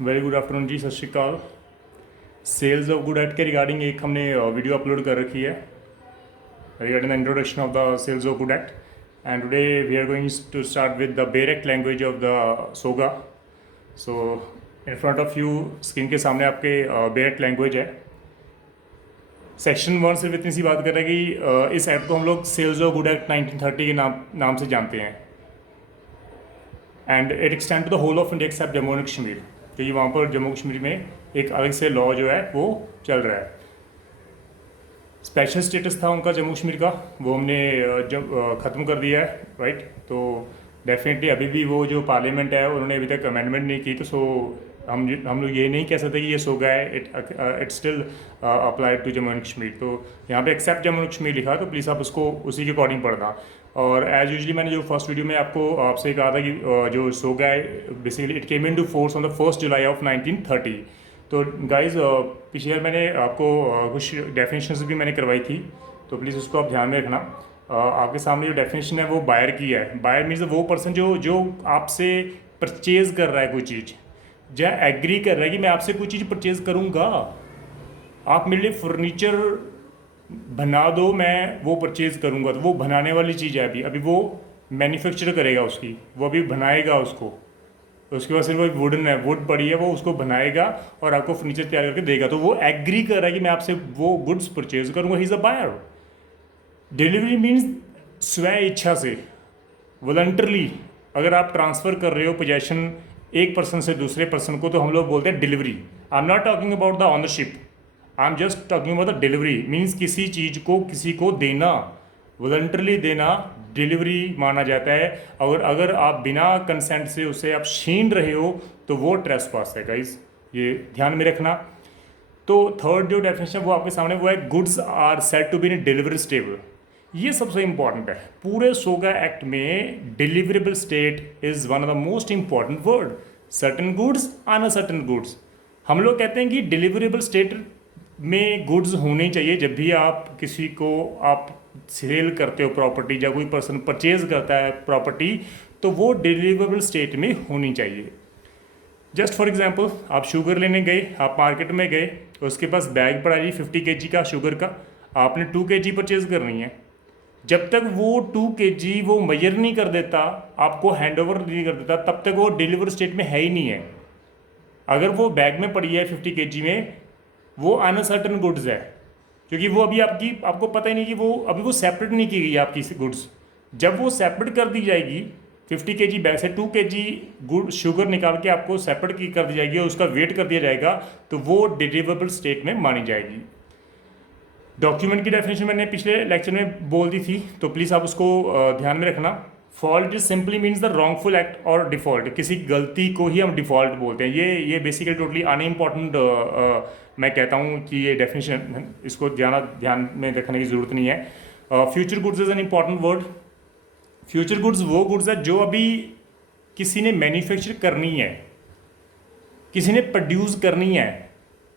Very good afternoon जी, सत श्रीकाल। सेल्स ऑफ गुड एट के रिगार्डिंग एक हमने वीडियो अपलोड कर रखी है regarding the introduction of the sales of good act, and today we are going to start with the bare act language of the SOGA. So in front of you screen के सामने आपके बेरेक्ट language है। Section 1 सिर्फ इतनी सी बात कर रहे हैं कि इस एक्ट को हम लोग सेल्स ऑफ गुड एक्ट 1930 के नाम से जानते हैं, and it extend to the whole of India except Jammu and Kashmir, क्योंकि वहाँ पर जम्मू कश्मीर में एक अलग से लॉ जो है वो चल रहा है। स्पेशल स्टेटस था उनका जम्मू कश्मीर का, वो हमने जब ख़त्म कर दिया है, राइट। तो डेफिनेटली अभी भी वो जो पार्लियामेंट है उन्होंने अभी तक अमेंडमेंट नहीं की, तो हम लोग ये नहीं कह सकते कि ये सो गया है। It still applied to Jammu and Kashmir. तो यहाँ पे एक्सेप्ट जम्मू एंड कश्मीर लिखा, तो प्लीज़ आप उसको उसी के अकॉर्डिंग पढ़ना। और एज यूजली मैंने जो फर्स्ट वीडियो में आपसे कहा था कि जो सो गया है basically it came in to force on the 1 July of 1930। तो गाइज पिछले ईयर मैंने आपको कुछ डेफिनेशंस भी मैंने करवाई थी, तो प्लीज़ उसको आप ध्यान में रखना। आपके सामने जो डेफिनेशन है वो बायर की है। बायर मीन्स वो पर्सन जो आपसे परचेज कर रहा है कोई चीज़, या एग्री कर रहा है कि मैं आपसे कोई चीज़ परचेज करूँगा, आप मेरे लिए फर्नीचर बना दो, मैं वो परचेज करूँगा। तो वो बनाने वाली चीज़ है, अभी वो मैन्युफैक्चर करेगा उसकी, वो अभी बनाएगा उसको। उसके बाद सिर्फ वो वुडन है, वुड पड़ी है, वो उसको बनाएगा और आपको फर्नीचर तैयार करके देगा। तो वो एग्री कर रहा है कि मैं आपसे वो गुड्स परचेज करूँगा। He is a buyer. Delivery means स्व इच्छा से, वॉलंटरली अगर आप ट्रांसफ़र कर रहे हो पोजेशन एक पर्सन से दूसरे पर्सन को, तो हम लोग बोलते हैं delivery. I am not talking about the ownership, I am just talking about the delivery. Means किसी चीज़ को किसी को देना, वॉलंटरली देना डिलीवरी माना जाता है। अगर आप बिना कंसेंट से उसे आप छीन रहे हो तो वो ट्रेसपास है गाइज, ये ध्यान में रखना। तो थर्ड जो डेफिनेशन वो आपके सामने वो है goods are said to be in delivery stable. ये सबसे इंपॉर्टेंट है पूरे सोगा एक्ट में। Deliverable state is one of the most important word. Certain goods uncertain goods, हम लोग कहते हैं कि डिलीवरेबल स्टेट में गुड्स होने चाहिए। जब भी आप किसी को आप सेल करते हो प्रॉपर्टी, या कोई पर्सन परचेज करता है प्रॉपर्टी, तो वो डिलीवरेबल स्टेट में होनी चाहिए। जस्ट फॉर एग्जांपल, आप शुगर लेने गए, आप मार्केट में गए, उसके पास बैग पड़ा जी 50 kg का शुगर का, आपने 2 kg परचेज करनी है। जब तक वो 2 kg वो मेजर नहीं कर देता, आपको हैंड ओवर नहीं कर देता, तब तक वो डिलीवर स्टेट में है ही नहीं है। अगर वो बैग में पड़ी है 50 kg में, वो अनसर्टन गुड्स है, क्योंकि वो अभी आपको पता ही नहीं कि वो अभी वो सेपरेट नहीं की गई है आपकी गुड्स। जब वो सेपरेट कर दी जाएगी, 50 kg बैग से 2 kg गुड शुगर निकाल के आपको सेपरेट कर दी जाएगी और उसका वेट कर दिया जाएगा, तो वो डिलीवरेबल स्टेट में मानी जाएगी। डॉक्यूमेंट की डेफिनेशन मैंने पिछले लेक्चर में बोल दी थी, तो प्लीज़ आप उसको ध्यान में रखना। Fault is simply means the wrongful act और डिफ़ॉल्ट। किसी गलती को ही हम डिफ़ॉल्ट बोलते हैं। ये बेसिकली टोटली अनइम्पॉर्टेंट मैं कहता हूँ कि ये डेफिनेशन, इसको ध्यान में रखने की ज़रूरत नहीं है। Future goods is an important word. Future goods वो गुड्स है जो अभी किसी ने मैन्युफैक्चर करनी है, किसी ने प्रोड्यूस करनी है,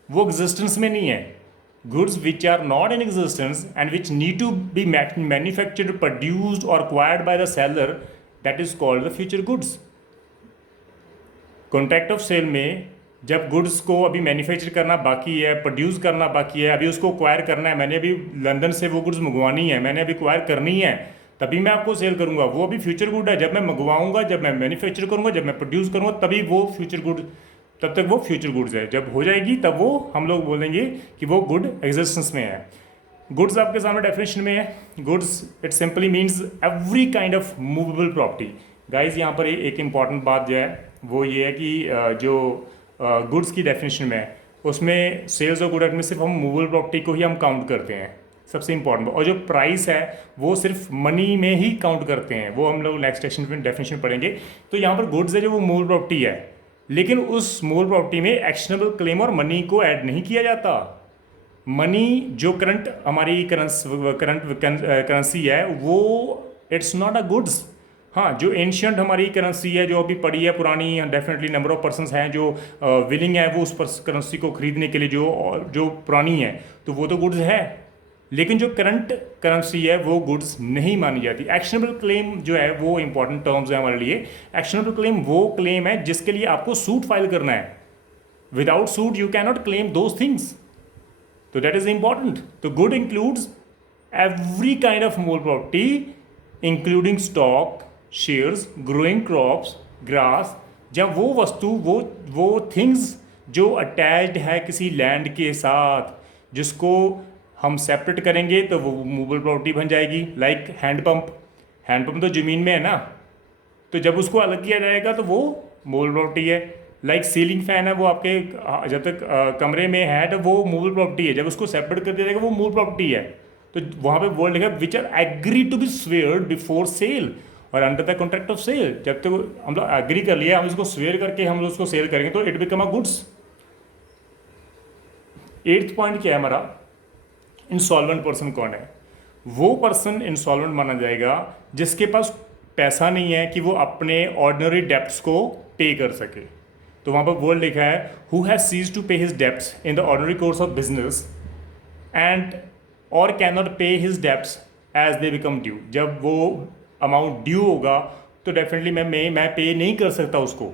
वो एग्जिस्टेंस में नहीं है। Goods which are not in existence and which need to be manufactured, produced or acquired by the seller, that is called the future goods. Contract of sale में जब गुड्स को अभी मैन्युफैक्चर करना बाकी है, प्रोड्यूस करना बाकी है, अभी उसको एक्वायर करना है, मैंने अभी लंदन से वो गुड्स मंगवानी है, मैंने अभी एक्वायर करनी है, तभी मैं आपको सेल करूंगा, वो अभी फ्यूचर गुड है। जब मैं मंगवाऊंगा, जब मैं मैन्युफैक्चर करूंगा, जब मैं प्रोड्यूस करूंगा, तभी वो फ्यूचर गुड, तब तक वो फ्यूचर गुड्स है। जब हो जाएगी तब वो हम लोग बोलेंगे कि वो गुड एग्जिस्टेंस में है। गुड्स आपके सामने डेफिनेशन में है। Goods it simply means every kind of movable property. Guys यहाँ पर एक इंपॉर्टेंट बात जो है वो ये है कि जो गुड्स की डेफिनेशन में है उसमें सेल्स ऑफ गुड एक्ट में सिर्फ हम मूवेबल प्रॉपर्टी को ही हम काउंट करते हैं, सबसे इंपॉर्टेंट। और जो प्राइस है वो सिर्फ मनी में ही काउंट करते हैं, वो हम लोग नेक्स्ट सेक्शन में डेफिनेशन पढ़ेंगे। तो यहाँ पर गुड्स है जो वो मूवेबल प्रॉपर्टी है, लेकिन उस मूल प्रॉपर्टी में एक्शनेबल क्लेम और मनी को ऐड नहीं किया जाता। मनी जो करंट हमारी करेंसी है वो इट्स नॉट अ गुड्स। हाँ, जो एंशियंट हमारी करेंसी है जो अभी पड़ी है पुरानी, डेफिनेटली नंबर ऑफ पर्सन्स हैं जो विलिंग है वो उस करेंसी को खरीदने के लिए, जो पुरानी है, तो वो तो गुड्स है। लेकिन जो करंट करेंसी है वो गुड्स नहीं मानी जाती। एक्शनेबल क्लेम जो है वो इंपॉर्टेंट टर्म्स है हमारे लिए। एक्शनेबल क्लेम वो क्लेम है जिसके लिए आपको सूट फाइल करना है। Without suit, you cannot claim those things. So that is important. The good includes every kind of mole property, including stock, shares, growing crops, grass. जब वो वस्तु वो थिंग्स जो अटैच्ड है किसी लैंड के साथ, जिसको हम सेपरेट करेंगे तो वो मूवेबल प्रॉपर्टी बन जाएगी. लाइक हैंडपम्प तो ज़मीन में है ना, तो जब उसको अलग किया जाएगा तो वो मूवेबल प्रॉपर्टी है. लाइक सीलिंग फैन है, वो आपके जब तक कमरे में है तो वो मूवेबल प्रॉपर्टी है, जब उसको सेपरेट कर दिया जाएगा वो मूवेबल प्रॉपर्टी है. तो वहाँ पे वर्ड लिखा which are agree to be severed before sale और under the contract of sale. जब तक हम लोग एग्री कर लिया, हम इसको स्वेयर करके हम उसको सेल करेंगे तो it become a goods. 8th point क्या है हमारा, इंसॉल्वेंट पर्सन कौन है. वो पर्सन इंसॉल्वेंट माना जाएगा जिसके पास पैसा नहीं है कि वो अपने ऑर्डिनरी डेप्ट्स को पे कर सके. तो वहाँ पर वर्ड लिखा है who has ceased to pay his debts in the ordinary course of business and और can not pay his debts as they become due. जब वो अमाउंट ड्यू होगा तो डेफिनेटली मैं पे नहीं कर सकता उसको.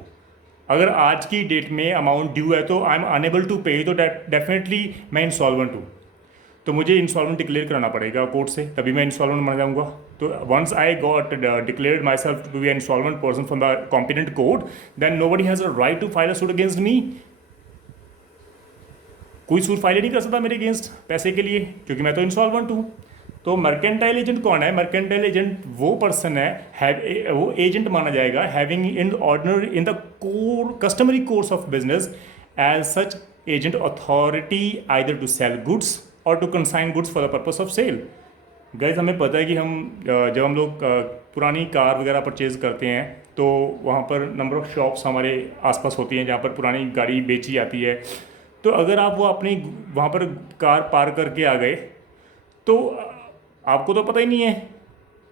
अगर आज की डेट में अमाउंट ड्यू है तो आई एम अनेबल टू पे, तो डेफिनेटली मैं इंसॉल्वेंट हूँ. तो मुझे इंसॉल्वेंट डिक्लेयर कराना पड़ेगा कोर्ट से, तभी मैं इंसॉल्वेंट बन जाऊँगा. तो once I got declared my self to be an insolvent person from the competent court, then nobody has a right to file a suit against me. कोई सूट फाइल नहीं कर सकता मेरे अगेंस्ट पैसे के लिए, क्योंकि मैं तो इंसॉल्वेंट हूँ. तो मर्केंटाइल एजेंट कौन है. मर्केंटाइल एजेंट वो पर्सन है, वो एजेंट माना जाएगा having in ordinary in the customary course of business as such agent authority either to sell goods और to consign goods for the purpose of sale. Guys हमें पता है कि जब हम लोग पुरानी कार वगैरह परचेज करते हैं तो वहाँ पर नंबर ऑफ़ शॉप्स हमारे आसपास होती हैं जहाँ पर पुरानी गाड़ी बेची जाती है. तो अगर आप वो अपनी वहाँ पर कार पार करके आ गए तो आपको तो पता ही नहीं है,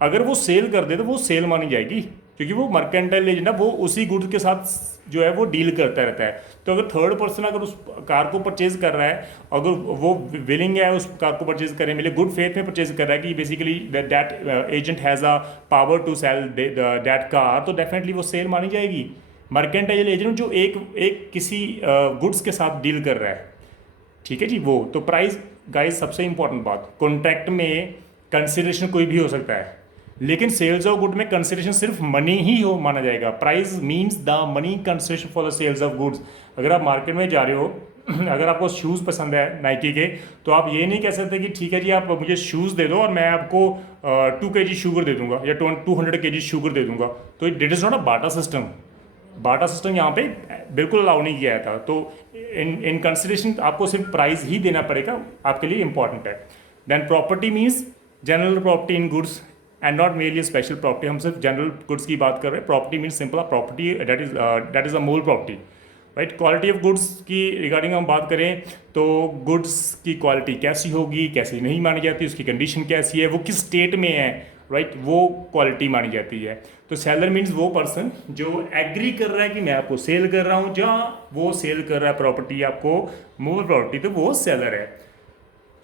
अगर वो सेल कर दे तो वो सेल मानी जाएगी, क्योंकि वो मर्केंटाइल एजेंट है, वो उसी गुड्स के साथ जो है वो डील करता रहता है. तो अगर थर्ड पर्सन अगर उस कार को परचेज कर रहा है, अगर वो विलिंग है उस कार को परचेज करने में, गुड फेथ में परचेज कर रहा है कि basically that agent has a power to sell that car, तो डेफिनेटली वो सेल मानी जाएगी. मर्केंटाइल एजेंट जो एक किसी गुड्स के साथ डील कर रहा है, ठीक है जी. वो तो प्राइस गाइस सबसे इंपॉर्टेंट बात, कॉन्ट्रैक्ट में कंसिडरेशन कोई भी हो सकता है, लेकिन सेल्स ऑफ गुड में कंसिडरेशन सिर्फ मनी ही हो माना जाएगा. Price means the money consideration for the sales of goods. अगर आप मार्केट में जा रहे हो, अगर आपको शूज़ पसंद है नाइकी के, तो आप ये नहीं कह सकते कि ठीक है जी आप मुझे शूज़ दे दो और मैं आपको 2 kg शुगर दे दूंगा या 200 kg शुगर दे दूंगा. तो it is not a Bata system. Bata system यहाँ पे बिल्कुल अलाउ नहीं किया था. तो इन कंसिडरेशन आपको सिर्फ प्राइस ही देना पड़ेगा, आपके लिए इंपॉर्टेंट है. Then property means general property in goods and not merely special property. हम सिर्फ जनरल गुड्स की बात कर रहे हैं. Property means simple property, that is a mole property, right. Quality of goods की रिगार्डिंग हम बात करें तो गुड्स की क्वालिटी कैसी होगी, कैसी नहीं मानी जाती, उसकी कंडीशन कैसी है, वो किस स्टेट में है, राइट, वो क्वालिटी मानी जाती है. तो सेलर मीन्स वो पर्सन जो एग्री कर रहा है कि मैं आपको सेल कर रहा हूँ, जहाँ वो सेल कर रहा है प्रॉपर्टी आपको मूवेबल प्रॉपर्टी, तो वो सेलर है.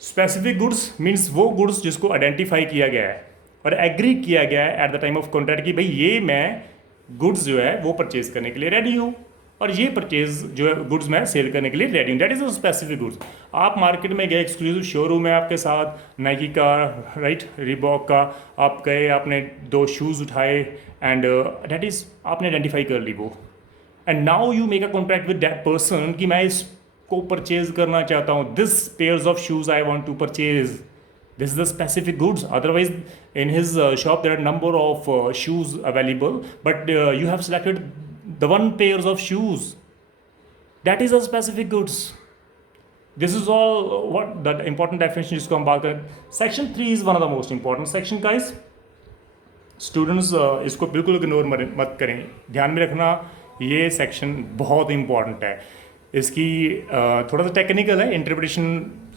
स्पेसिफिक गुड्स मीन्स वो गुड्स जिसको आइडेंटिफाई किया गया है और एग्री किया गया है at the time of contract कि भाई ये मैं गुड्स जो है वो परचेज करने के लिए रेडी हूँ और ये परचेज जो है गुड्स मैं सेल करने के लिए रेडी हूँ. That is a specific goods. आप मार्केट में गए, एक्सक्लूसिव शोरूम है आपके साथ, नाइकी का, राइट, रिबॉक का, आप गए, आपने 2 शूज़ उठाए एंड दैट इज़ आपने आइडेंटिफाई कर ली वो, and now you make a contract with that person कि मैं इसको परचेज करना चाहता हूँ. This pairs of shoes I want to purchase. This is the specific goods. Otherwise, in his shop there are number of shoes available, but you have selected the one pairs of shoes. That is a specific goods. This is all what the important definition जिसको हम बात करें. Section 3 is one of the most important section, guys. Students इसको बिल्कुल ignore मत करें. ध्यान में रखना ये सेक्शन बहुत इंपॉर्टेंट है. इसकी थोड़ा सा टेक्निकल है, इंटरप्रिटेशन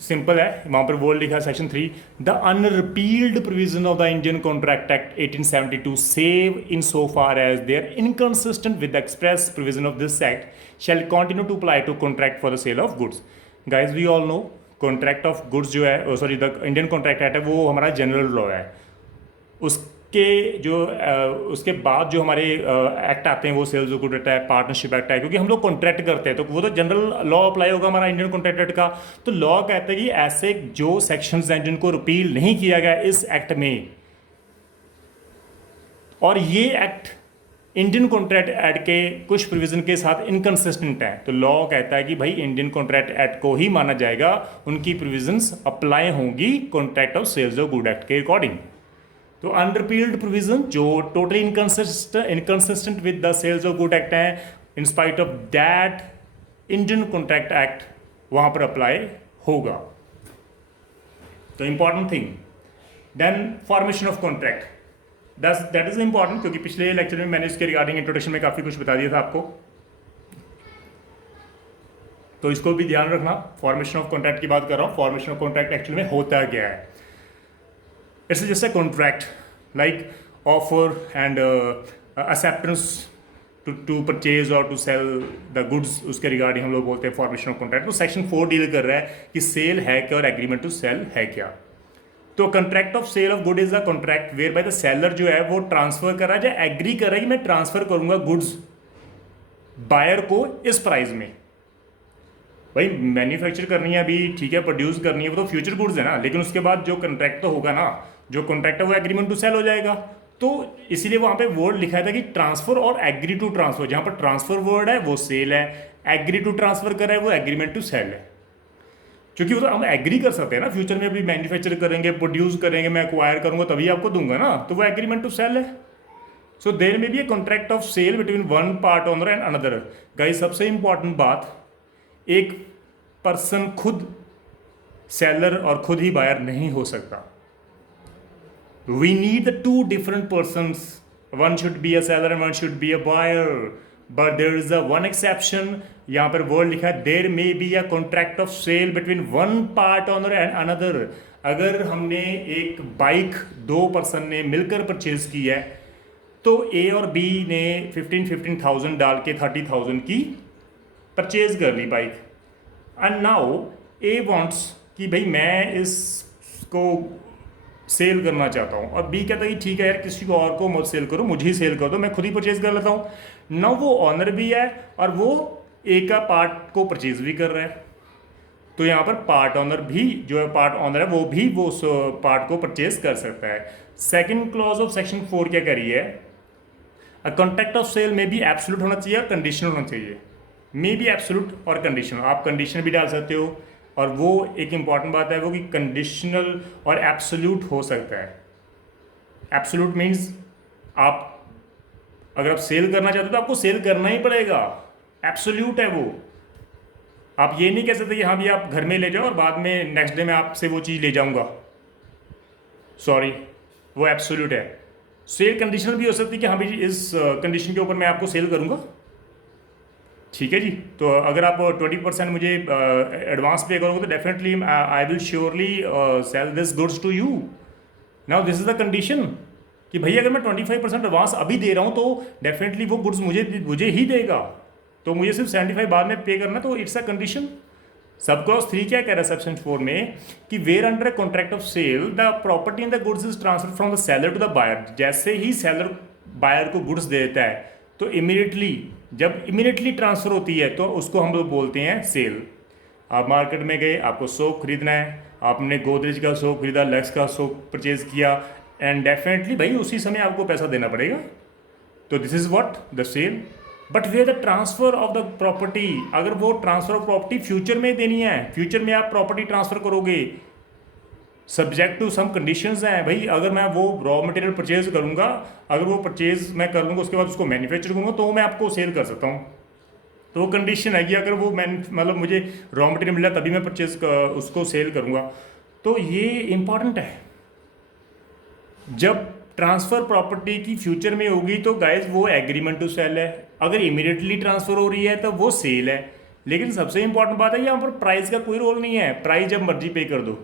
सिंपल है. वहाँ पर वर्ड लिखा है section 3, the unrepealed provision of the Indian contract act 1872 save in so far as they are inconsistent with the express provision of this act shall continue to apply to contract for the sale of goods. Guys we all know contract of goods जो है, sorry, the Indian contract act है वो हमारा general law है. उस उसके जो उसके बाद जो हमारे एक्ट आते हैं वो सेल्स ऑफ गुड एक्ट है, पार्टनरशिप एक्ट है, क्योंकि हम लोग कॉन्ट्रैक्ट करते हैं तो वो तो जनरल लॉ अप्लाई होगा हमारा इंडियन कॉन्ट्रैक्ट एक्ट का। तो लॉ कहता है कि ऐसे जो सेक्शंस हैं जिनको रिपील नहीं किया गया इस एक्ट में, और ये एक्ट इंडियन कॉन्ट्रैक्ट एक्ट के कुछ प्रोविजन के साथ इनकंसिस्टेंट है, तो लॉ कहता है कि भाई इंडियन कॉन्ट्रैक्ट एक्ट को ही माना जाएगा, उनकी प्रोविजंस अप्लाई होंगी contract of sales of good act के अकॉर्डिंग। तो अनरिपील्ड प्रोविजन जो totally inconsistent with the sales of good act है, in spite of that Indian contract act वहां पर अप्लाई होगा। तो important thing. Then formation of contract, that is important, क्योंकि पिछले लेक्चर में मैंने इसके रिगार्डिंग इंट्रोडक्शन में काफ़ी कुछ बता दिया था आपको, तो इसको भी ध्यान रखना। फॉर्मेशन ऑफ कॉन्ट्रैक्ट की बात कर रहा हूँ। फॉर्मेशन ऑफ कॉन्ट्रैक्ट एक्चुअली में होता क्या है? It's just a contract like offer and acceptance to purchase और टू सेल द गुड्स, उसके रिगार्डिंग हम लोग बोलते हैं फॉर्मेशन ऑफ कॉन्ट्रैक्ट। तो सेक्शन 4 डील कर रहा है कि सेल है क्या और एग्रीमेंट टू सेल है क्या। तो contract of sale of good is a contract whereby the seller जो है वो ट्रांसफर कर रहा है या एग्री कर रहा है कि मैं ट्रांसफर करूंगा गुड्स बायर को इस प्राइस में। भाई मैन्युफैक्चर करनी है अभी, ठीक है, प्रोड्यूस करनी है, वो तो फ्यूचर गुड्स है ना, लेकिन उसके बाद जो कॉन्ट्रैक्ट तो होगा ना, जो कॉन्ट्रैक्ट है वो एग्रीमेंट टू सेल हो जाएगा। तो इसीलिए वहां पे वर्ड लिखा था कि ट्रांसफर और एग्री टू ट्रांसफर, जहां पर ट्रांसफर वर्ड है वो सेल है, एग्री टू ट्रांसफर कर रहा है वो एग्रीमेंट टू सेल है। क्योंकि वो तो हम एग्री कर सकते हैं ना, फ्यूचर में भी मैन्युफैक्चर करेंगे, प्रोड्यूस करेंगे, मैं एक्वायर करूंगा तभी आपको दूंगा ना, तो वो एग्रीमेंट टू सेल है। So there may be a contract of sale between one part owner and another. Guys सबसे इंपॉर्टेंट बात, एक पर्सन खुद सेलर और खुद ही बायर नहीं हो सकता। We need the two different persons, one should be a seller and one should be a buyer, but there is a one exception. यहाँ पर वर्ड लिखा है there may be a contract of sale between one part owner and another. अगर हमने एक bike दो person ने मिलकर परचेज की है, तो ए और बी ने 15,000 डाल के 30,000 की परचेज कर ली bike, and now A wants कि भाई मैं इसको सेल करना चाहता हूँ, और बी कहता है कि ठीक है यार किसी को और को मत सेल करो, मुझे ही सेल कर दो, मैं खुद ही परचेज कर लेता हूँ। ना वो ऑनर भी है और वो ए का पार्ट को परचेज भी कर रहा है, तो यहाँ पर पार्ट ऑनर भी जो है, पार्ट ऑनर है वो भी वो पार्ट को परचेज कर सकता है। सेकंड क्लॉज ऑफ सेक्शन 4 क्या कह रही है? अ कॉन्ट्रैक्ट ऑफ सेल में भी एब्सोल्यूट होना चाहिए और कंडीशनल होना चाहिए। मे बी एब्सोल्यूट और कंडीशनल, आप कंडीशन भी डाल सकते हो, और वो एक इंपॉर्टेंट बात है वो कि कंडीशनल और एब्सोल्यूट हो सकता है। एब्सोल्यूट मीन्स आप अगर आप सेल करना चाहते हो तो आपको सेल करना ही पड़ेगा, एब्सोल्यूट है वो। आप ये नहीं कह सकते कि हाँ भैया आप घर में ले जाओ और बाद में नेक्स्ट डे मैं आपसे वो चीज़ ले जाऊंगा, सॉरी, वो एब्सोल्यूट है। सेल कंडीशनल भी हो सकती है कि हाँ भाई इस कंडीशन के ऊपर मैं आपको सेल करूंगा, ठीक है जी। तो अगर आप 20% मुझे एडवांस पे करोगे तो definitely I will surely sell this goods to you. Now this is the condition कि भैया अगर मैं 25% एडवांस अभी दे रहा हूँ तो डेफिनेटली वो गुड्स मुझे ही देगा, तो मुझे सिर्फ 75 बाद में पे करना, तो it's a condition. Sub clause 3 क्या कह रहा है सेक्शन 4 में कि where under a contract of sale the property in the goods is transfer from the seller to the buyer. जैसे ही सेलर बायर को गुड्स दे देता है तो जब इमीडिएटली ट्रांसफर होती है तो उसको हम लोग बोलते हैं सेल। आप मार्केट में गए, आपको सोप खरीदना है, आपने गोदरेज का सोप खरीदा, लक्स का सोप परचेज किया, एंड डेफिनेटली भाई उसी समय आपको पैसा देना पड़ेगा, तो this is what the sale. But way the transfer of the property, अगर वो ट्रांसफर ऑफ प्रॉपर्टी फ्यूचर में देनी है, फ्यूचर में आप प्रॉपर्टी ट्रांसफर करोगे, सब्जेक्ट टू सम कंडीशंस हैं भाई। अगर मैं वो रॉ मटेरियल परचेज करूंगा, अगर वो परचेज मैं कर लूँगा उसके बाद उसको मैन्युफैक्चर करूँगा तो मैं आपको सेल कर सकता हूँ। तो वो कंडीशन है कि अगर वो मतलब मुझे रॉ मटेरियल मिला तभी मैं परचेज उसको सेल करूँगा। तो ये इंपॉर्टेंट है। जब ट्रांसफ़र प्रॉपर्टी की फ्यूचर में होगी तो गाइज वो एग्रीमेंट टू सेल है, अगर इमीडिएटली ट्रांसफ़र हो रही है तो वो सेल है। लेकिन सबसे इंपॉर्टेंट बात है यहाँ पर प्राइस का कोई रोल नहीं है, प्राइस जब मर्जी पे कर दो।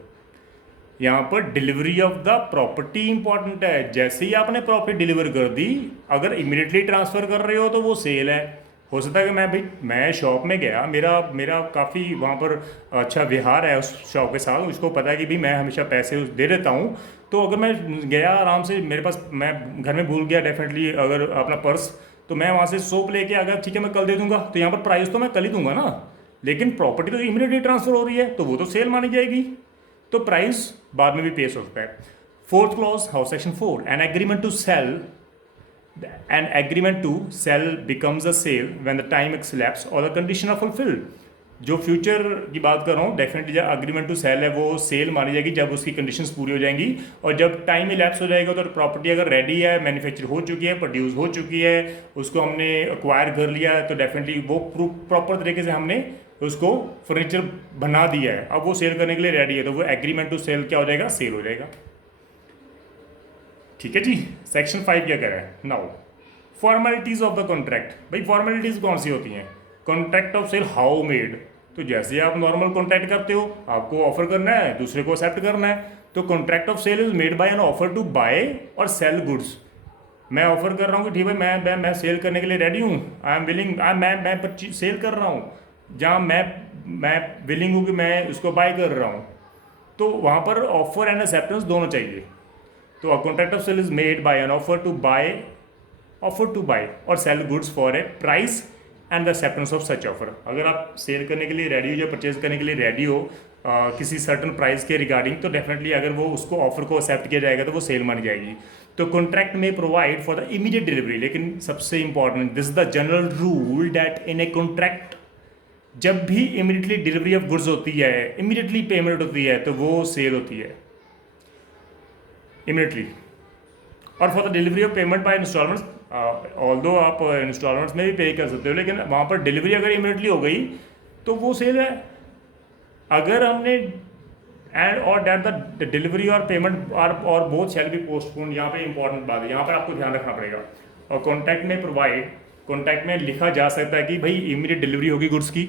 यहाँ पर delivery of the property important है। जैसे ही आपने प्रॉपर्टी डिलीवर कर दी, अगर इमीडिएटली ट्रांसफ़र कर रहे हो तो वो सेल है, हो सकता है कि मैं शॉप में गया, मेरा मेरा काफ़ी वहाँ पर अच्छा व्यवहार है उस शॉप के साथ, उसको पता है कि भाई मैं हमेशा पैसे दे देता हूँ। तो अगर मैं गया आराम से, मेरे पास, मैं घर में भूल गया डेफिनेटली अगर अपना पर्स, तो मैं वहाँ से सोप लेके आ गया, ठीक है मैं कल दे दूंगा, तो यहाँ पर प्राइस तो मैं कल ही दूंगा ना, लेकिन प्रॉपर्टी तो इमीडिएटली ट्रांसफर हो रही है, तो वो तो सेल मानी जाएगी, तो प्राइस बाद में भी पेश हो सकता है। Fourth clause, house section 4, an agreement to sell becomes a sale when the time elapses or the condition are fulfilled। जो फ्यूचर की बात कर रहा हूँ, डेफिनेटली जब अग्रीमेंट टू सेल है वो सेल मानी जाएगी जब उसकी कंडीशंस पूरी हो जाएंगी, और जब टाइम इलैप्स हो जाएगा तो प्रॉपर्टी अगर रेडी है, मैन्युफैक्चर हो चुकी है, प्रोड्यूस हो चुकी है, उसको हमने एक्वायर कर लिया है, तो डेफिनेटली वो प्रॉपर तरीके से हमने उसको फर्नीचर बना दिया है, अब वो सेल करने के लिए रेडी है, तो वो एग्रीमेंट टू सेल क्या हो जाएगा, सेल हो जाएगा। ठीक है जी। सेक्शन 5 क्या कह रहा है now, formalities of the contract. भाई फॉर्मेलिटीज कौन सी होती हैं? Contract of sale how made, तो जैसे आप नॉर्मल कॉन्ट्रैक्ट करते हो, आपको ऑफर करना है, दूसरे को एक्सेप्ट करना है, तो contract of sale is made by an offer to buy और सेल गुड्स। मैं ऑफर कर रहा हूँ कि ठीक है मैं सेल करने के लिए रेडी हूँ, आई एम विलिंग, मैं सेल कर रहा हूँ, जहाँ मैं विलिंग हूँ कि मैं उसको बाय कर रहा हूँ, तो वहाँ पर ऑफर एंड एक्सेप्टेंस दोनों चाहिए। तो a contract of sale is made by an offer to buy और sell goods for a price and the acceptance of such offer. अगर आप सेल करने के लिए रेडी हो या परचेज करने के लिए रेडी हो किसी सर्टन प्राइस के रिगार्डिंग, तो डेफिनेटली अगर वो उसको ऑफर को एक्सेप्ट किया जाएगा तो वो सेल मानी जाएगी। तो कॉन्ट्रैक्ट में provide for the immediate delivery, लेकिन सबसे important, this is the general rule that in a contract जब भी इमीडिएटली डिलीवरी ऑफ गुड्स होती है, इमीडिएटली पेमेंट होती है, तो वो सेल होती है इमीडिएटली। और for the delivery of payment by instalments, although आप इंस्टॉलमेंट्स में भी पे कर सकते हो, लेकिन वहाँ पर डिलीवरी अगर इमीडिएटली हो गई तो वो सेल है। अगर हमने एंड और डेट द डिलीवरी और पेमेंट और बोथ शैल बी पोस्टपोन, यहाँ पे इंपॉर्टेंट बात है, यहाँ पर आपको ध्यान रखना पड़ेगा। और कॉन्ट्रैक्ट में कॉन्ट्रैक्ट में लिखा जा सकता है कि भाई इमीडिएट डिलीवरी होगी गुड्स की,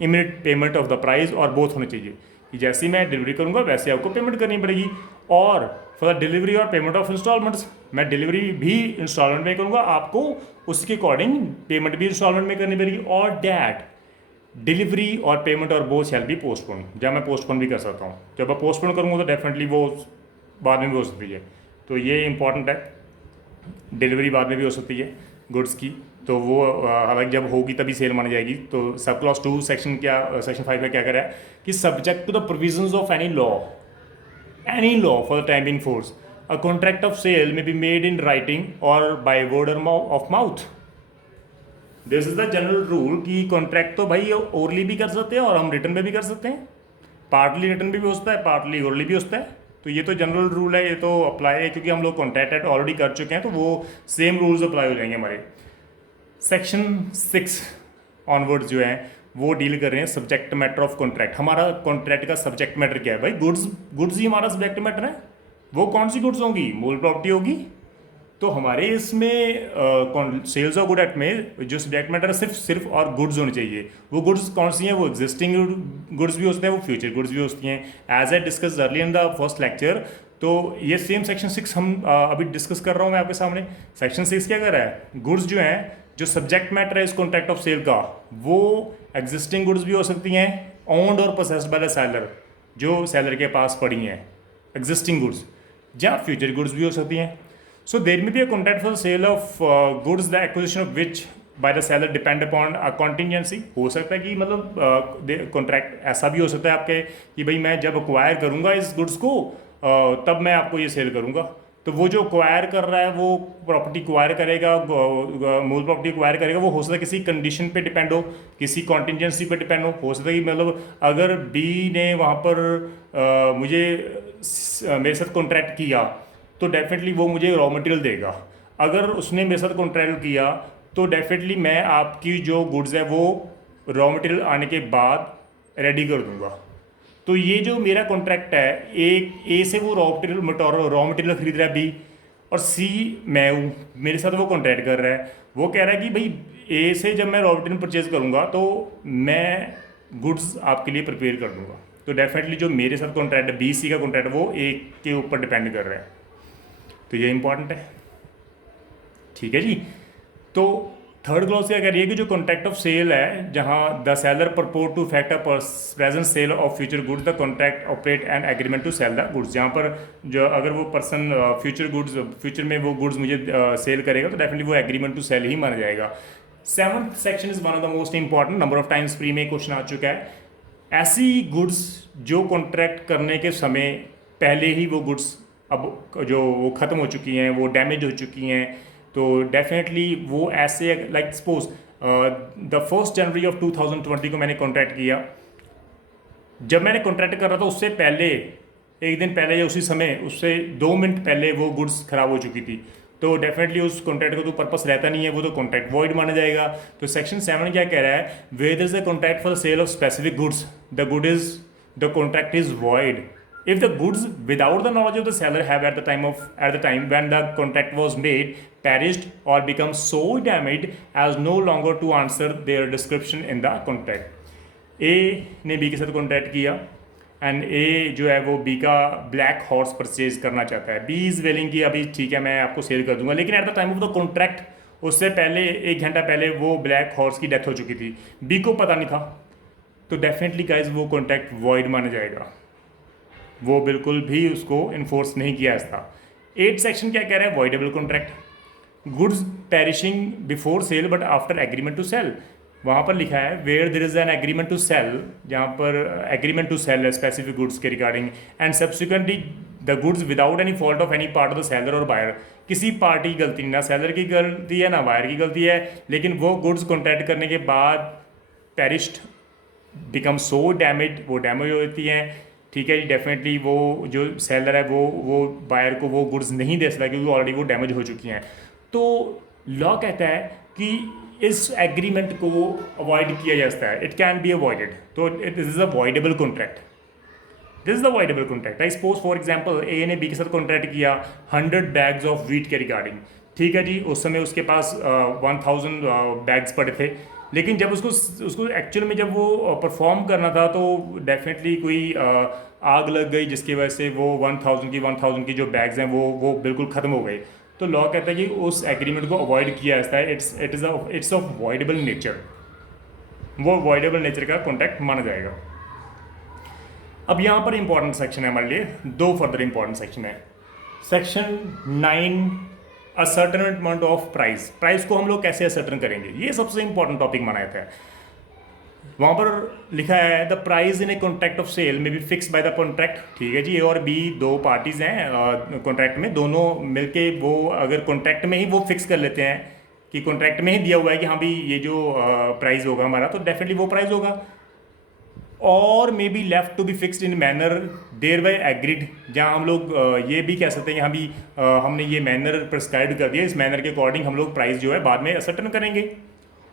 immediate payment of the price, और बोथ होने चाहिए कि जैसे ही मैं डिलीवरी करूँगा वैसे आपको पेमेंट करनी पड़ेगी। और फॉर द डिलीवरी और पेमेंट ऑफ इंस्टॉलमेंट्स, मैं डिलीवरी भी इंस्टॉलमेंट में करूँगा, आपको उसके अकॉर्डिंग पेमेंट भी इंस्टॉलमेंट में करनी पड़ेगी। और डैट डिलीवरी और पेमेंट और बोथ शैल बी पोस्टपोन, जब मैं पोस्टपोन भी कर सकता हूँ, जब मैं पोस्टपोन करूँगा तो डेफिनेटली वो बाद में भी हो सकती है, तो ये इंपॉर्टेंट है। डिलीवरी बाद में भी हो सकती है गुड्स की, तो वो हालांकि जब होगी तभी सेल मानी जाएगी। तो सब क्लॉज 2 सेक्शन 5 में क्या कर रहा है कि subject to the provisions of any law for the time in force, a contract of sale may be made in writing और by word of mouth. This is the general rule कि contract तो भाई orally भी कर सकते हैं और हम रिटर्न में भी कर सकते हैं, पार्टली रिटर्न भी हो सकता है, पार्टली ओरली भी हो सकता है। तो ये तो जनरल रूल है, ये तो अप्लाई है क्योंकि हम लोग कॉन्ट्रैक्ट ऑलरेडी कर चुके हैं, तो वो सेम रूल्स अप्लाई हो जाएंगे हमारे। सेक्शन 6 ऑनवर्ड्स जो है वो डील कर रहे हैं सब्जेक्ट मैटर ऑफ कॉन्ट्रैक्ट। हमारा कॉन्ट्रैक्ट का सब्जेक्ट मैटर क्या है भाई? गुड्स ही हमारा सब्जेक्ट मैटर है। वो कौन सी गुड्स होंगी? मूल प्रॉपर्टी होगी। तो हमारे इसमें सेल्स ऑफ गुड एक्ट में जो सब्जेक्ट मैटर है सिर्फ और गुड्स होनी चाहिए। वो गुड्स कौन सी हैं? वो एग्जिस्टिंग गुड्स भी होते हैं, वो फ्यूचर गुड्स भी होती हैं, as I discuss early in the first lecture. तो ये सेम सेक्शन 6 हम अभी डिस्कस कर रहा हूँ मैं आपके सामने। सेक्शन 6 क्या कर रहा है? गुड्स जो हैं, जो सब्जेक्ट मैटर है इस कॉन्ट्रैक्ट ऑफ सेल का, वो एग्जिस्टिंग गुड्स भी हो सकती हैं, ओन्ड और पोसेस्ड बाय द सेलर, जो सेलर के पास पड़ी हैं एग्जिस्टिंग गुड्स, या फ्यूचर गुड्स भी हो सकती हैं। सो there may B a contract for sale of goods the acquisition of which bye the seller depend upon a contingency. हो सकता है कि मतलब कॉन्ट्रैक्ट ऐसा भी हो सकता है आपके कि भाई मैं जब एक्वायर करूँगा इस गुड्स को तब मैं आपको ये सेल करूँगा। तो वो जो एक्वायर कर रहा है वो प्रॉपर्टी एक्वायर करेगा, मूल प्रॉपर्टी एक्वायर करेगा, वो हो सकता है किसी कंडीशन पे डिपेंड हो, किसी कॉन्टिजेंसी पे डिपेंड हो सकता है कि मतलब अगर बी ने वहाँ पर मुझे मेरे साथ कॉन्ट्रैक्ट किया तो डेफिनेटली वो मुझे रॉ मटेरियल देगा। अगर उसने मेरे साथ कॉन्ट्रैक्ट किया तो डेफिनेटली मैं आपकी जो गुड्स है वो रॉ मटेरियल आने के बाद रेडी कर दूंगा। तो ये जो मेरा कॉन्ट्रैक्ट है, ए से वो रॉ मटेरियल खरीद रहा है बी, और सी मैं हूँ, मेरे साथ वो कॉन्ट्रैक्ट कर रहा है। वो कह रहा है कि भाई ए से जब मैं रॉ मटेरियल परचेज करूँगा तो मैं गुड्स आपके लिए प्रिपेयर कर दूँगा। तो डेफिनेटली जो मेरे साथ कॉन्ट्रैक्ट है, बी सी का कॉन्ट्रैक्ट है, वो ए के ऊपर डिपेंड कर रहा है। तो ये इंपॉर्टेंट है, ठीक है जी। तो थर्ड क्लॉज क्या कह रही है कि जो कॉन्ट्रैक्ट ऑफ सेल है, जहां the seller purport to effect a present sale of future goods, the contract operate and agreement to sell the goods. जहाँ पर जो अगर वो पर्सन फ्यूचर गुड्स, फ्यूचर में वो गुड्स मुझे सेल करेगा तो डेफिनेटली वो एग्रीमेंट टू सेल ही माना जाएगा। Seventh section is one of the most important, number of times pre में क्वेश्चन आ चुका है। ऐसी गुड्स जो कॉन्ट्रैक्ट करने के समय पहले ही वो गुड्स अब जो वो ख़त्म हो चुकी हैं, वो डैमेज हो चुकी हैं, तो डेफिनेटली वो ऐसे like suppose the 1 January of 2020 को मैंने कॉन्ट्रैक्ट किया। जब मैंने कॉन्ट्रैक्ट कर रहा था उससे पहले, एक दिन पहले या उसी समय, उससे 2 मिनट पहले वो गुड्स खराब हो चुकी थी, तो डेफिनेटली उस कॉन्ट्रैक्ट का तो पर्पस रहता नहीं है, वो तो कॉन्ट्रैक्ट वॉइड माना जाएगा। तो सेक्शन 7 क्या कह रहा है, where is the contract for sale of specific goods, the contract is void if the goods without the knowledge of the seller have at the time when the contract was made perished or become so damaged as no longer to answer their description in the contract। ए ने B के साथ contract किया and ए जो है वो B का black horse purchase करना चाहता है। बी इज़ विलिंग कि अभी ठीक है मैं आपको सेल कर दूंगा, लेकिन at the time of the contract उससे पहले 1 घंटा पहले वो ब्लैक हॉर्स की डेथ हो चुकी थी, बी को पता नहीं था, तो डेफिनेटली गाइज वो कॉन्ट्रैक्ट वॉइड माना जाएगा, वो बिल्कुल भी उसको इन्फोर्स नहीं किया था। 8 सेक्शन क्या कह रहा है, voidable contract, goods perishing before sale but after agreement to sell. वहाँ पर लिखा है where there is an agreement to sell, जहाँ पर एग्रीमेंट टू सेल है स्पेसिफिक गुड्स के regarding, and subsequently the goods without any fault of any part of the seller और buyer. किसी पार्टी की गलती नहीं, ना सेलर की गलती है ना बायर की गलती है, लेकिन वो गुड्स कॉन्ट्रैक्ट करने के बाद पेरिश्ड, बिकम सो डैमेज, वो डैमेज हो जाती हैं। ठीक है जी, डेफिनेटली वो जो सेलर है वो बायर को वो गुड्स नहीं दे सकता क्योंकि ऑलरेडी वो डैमेज हो चुकी हैं। तो लॉ कहता है कि इस एग्रीमेंट को अवॉइड किया जा सकता है, इट कैन बी अवॉइडेड, तो this is a voidable contract, this is the voidable contract. I suppose for example A ने बी के साथ कॉन्ट्रैक्ट किया 100 बैग्स ऑफ वीट के रिगार्डिंग, ठीक है जी, उस समय उसके पास 1000 बैग्स पड़े थे, लेकिन जब उसको एक्चुअल में जब वो परफॉर्म करना था तो डेफिनेटली कोई आग लग गई जिसकी वजह से वो 1000 की जो बैग्स हैं वो बिल्कुल ख़त्म हो गए। तो लॉ कहता है कि उस एग्रीमेंट को अवॉइड किया जाता है, इट्स ऑफ वॉइडेबल नेचर, वो वॉइडेबल नेचर का कॉन्ट्रैक्ट माना जाएगा। अब यहाँ पर इंपॉर्टेंट सेक्शन है हमारे लिए, 2 फर्दर इंपॉर्टेंट सेक्शन है। सेक्शन 9 असर्टनमेंट ऑफ प्राइस, प्राइस को हम लोग कैसे असर्टन करेंगे, ये सबसे इंपॉर्टेंट टॉपिक माना जाता है। वहाँ पर लिखा है the price in a contract of sale may be fixed by the contract, ठीक है जी, ए और बी 2 पार्टीज़ हैं कॉन्ट्रैक्ट में, दोनों मिलके वो अगर कॉन्ट्रैक्ट में ही वो फिक्स कर लेते हैं कि कॉन्ट्रैक्ट में ही दिया हुआ है कि हाँ भी ये जो प्राइस होगा हमारा, तो डेफिनेटली वो प्राइस होगा। और may be left to be fixed in manner thereby agreed, जहाँ हम लोग ये भी कह सकते हैं कि हाँ भी हमने ये मैनर प्रिस्क्राइब कर दिया, इस मैनर के अकॉर्डिंग हम लोग प्राइस जो है बाद में असर्टन करेंगे।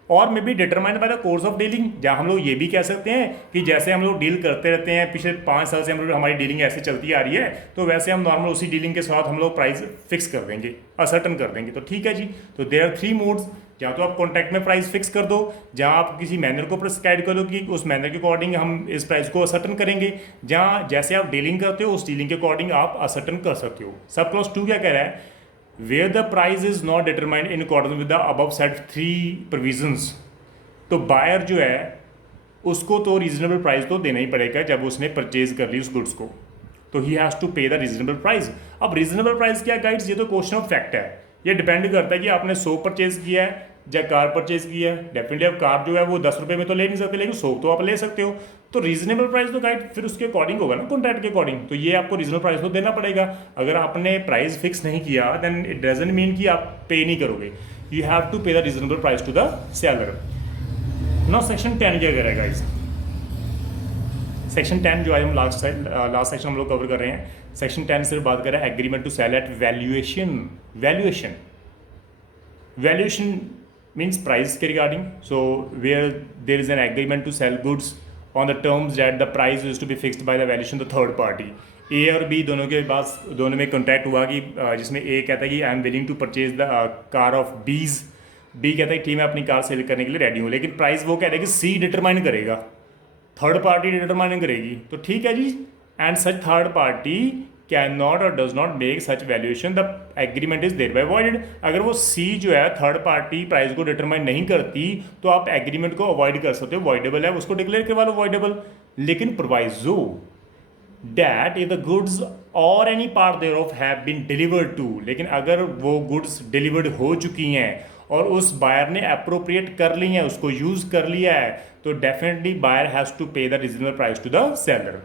और may be determined by the course of dealing, जहाँ हम लोग ये भी कह सकते हैं कि जैसे हम लोग डील करते रहते हैं, पिछले 5 साल से हम लोग हमारी डीलिंग ऐसे चलती आ रही है, तो वैसे हम नॉर्मल उसी डीलिंग के साथ हम लोग प्राइस फिक्स कर देंगे, असर्टन कर देंगे। तो ठीक है जी, तो देयर आर 3 मोड्स, या तो आप कॉन्ट्रैक्ट में प्राइस फिक्स कर दो, जहाँ आप किसी मैनर को प्रिस्क्राइब कर दो कि उस मैनर के अकॉर्डिंग हम इस प्राइस को असर्टन करेंगे, जहाँ जैसे आप डीलिंग करते हो उस डीलिंग के अकॉर्डिंग आप असर्टन कर सकते हो। सब क्लॉज 2 क्या कह रहा है, where the price is not determined in accordance with the above set 3 provisions, तो बायर जो है उसको तो रीजनेबल प्राइस तो देना ही पड़ेगा जब उसने परचेज कर ली उस गुड्स को, तो he has to pay the reasonable price. अब रीजनेबल प्राइस क्या गाइड्स, ये तो क्वेश्चन ऑफ फैक्ट है, ये डिपेंड करता है कि आपने 100 परचेज किया है या कार परचेज किया है। डेफिनेटली अब कार जो है वो 10 रुपये में तो ले नहीं सकते, लेकिन 100 तो आप ले सकते हो, तो रीजनेबल प्राइस तो गाइड फिर उसके अकॉर्डिंग होगा ना, कॉन्ट्रैक्ट के अकॉर्डिंग, तो ये आपको रीजनेबल प्राइस तो देना पड़ेगा। अगर आपने प्राइस फिक्स नहीं किया देन इट डजंट मीन कि आप पे नहीं करोगे, you have to pay the reasonable price to the seller. Now section 10 क्या करेगा गाइस, सेक्शन 10 जो है हम लास्ट सेक्शन हम लोग कवर कर रहे हैं, सेक्शन 10 सिर्फ बात कर रहे हैं agreement to sell at valuation means price के regarding, so where there is an agreement to sell goods on the terms that the price is to be fixed by the valuation the third party. A और B दोनों के पास दोनों में contract हुआ कि जिसमें ए कहता है कि I am willing to purchase the car of B's, B कहता है ठीक मैं अपनी कार सेल करने के लिए रेडी हूँ, लेकिन प्राइस वो कह रहा है कि सी डिटरमाइन करेगा, थर्ड पार्टी डिटरमाइन करेगी, तो ठीक है जी, and such third party can not और does not make such valuation the agreement is thereby voided. अगर वो सी जो है थर्ड पार्टी प्राइस को डिटरमाइन नहीं करती तो आप एग्रीमेंट को अवॉइड कर सकते हो, वॉइडेबल है उसको डिक्लेयर करवा लो वॉइडेबल। लेकिन proviso that if the goods or any part thereof have been delivered to, लेकिन अगर वो गुड्स डिलीवर्ड हो चुकी हैं और उस बायर ने अप्रोप्रिएट कर ली हैं, उसको यूज़ कर लिया है, तो definitely buyer has to pay the reasonable price to the seller.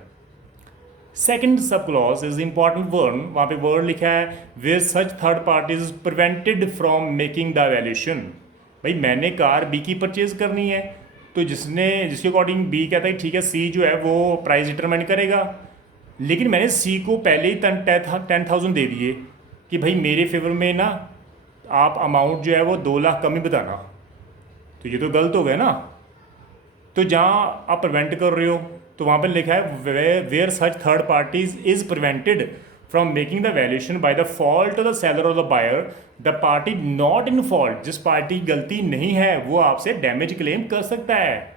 Second sub clause is important word, वहाँ पे वर्ड लिखा है where such third parties prevented from making the valuation. भाई मैंने कार बी की परचेज करनी है, तो जिसके अकॉर्डिंग बी कहता है ठीक है सी जो है वो प्राइस डिटरमाइन करेगा, लेकिन मैंने सी को पहले ही 10,000 दे दिए कि भाई मेरे फेवर में ना आप अमाउंट जो है वो 2 लाख कम ही बताना, तो ये तो गलत हो गया ना। तो जहाँ आप प्रिवेंट कर रहे हो तो वहाँ पर लिखा है where such third parties is prevented from making the valuation by the fault of the seller और the buyer, the party not in fault, जिस पार्टी की गलती नहीं है वो आपसे डैमेज क्लेम कर सकता है।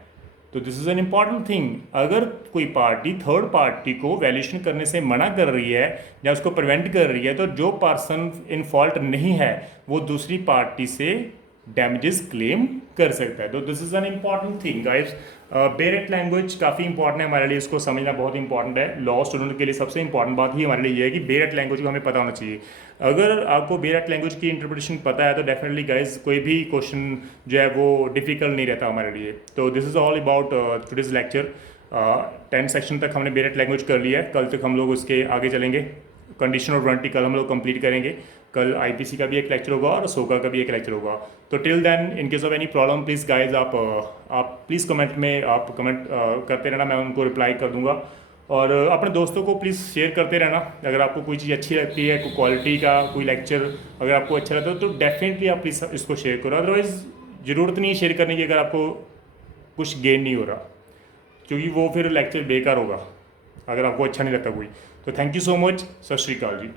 तो this is an important thing, अगर कोई पार्टी थर्ड पार्टी को वैल्यूएशन करने से मना कर रही है या उसको प्रिवेंट कर रही है, तो जो पर्सन इन फॉल्ट नहीं है वो दूसरी पार्टी से डैमेजेस क्लेम कर सकता है। तो this is an important thing guys. बेरेट language काफ़ी इंपॉर्टेंट है हमारे लिए, इसको समझना बहुत इंपॉर्टेंट है। लॉ स्टूडेंट के लिए सबसे इंपॉर्टेंट बात ही हमारे लिए ये है कि बेरेट लैंग्वेज को हमें पता होना चाहिए। अगर आपको बेरेट लैंग्वेज की इंटरप्रिटेशन पता है तो डेफिनेटली गाइस कोई भी क्वेश्चन जो है वो डिफिकल्ट नहीं रहता हमारे लिए। तो this is all about today's lecture. 10 section तक हमने बेरेट लैंग्वेज कर लिया है, कल तक हम लोग उसके आगे चलेंगे। कंडीशन ऑफ वारंटी कल हम लोग कंप्लीट करेंगे, कल आईपीसी का भी एक लेक्चर होगा और सोका का भी एक लेक्चर होगा। तो till then in case of any problem please guys आप प्लीज़ कमेंट में आप कमेंट करते रहना, मैं उनको रिप्लाई कर दूंगा। और अपने दोस्तों को प्लीज़ शेयर करते रहना, अगर आपको कोई चीज़ अच्छी लगती है, कोई क्वालिटी का कोई लेक्चर अगर आपको अच्छा लगता है तो डेफिनेटली आप प्लीज़ इसको शेयर करो। अदरवाइज़ ज़रूरत नहीं है शेयर करने की अगर आपको कुछ गेन नहीं हो रहा, क्योंकि वो फिर लेक्चर बेकार होगा अगर आपको अच्छा नहीं लगता कोई। तो थैंक यू सो मच, सत श्री अकाल जी।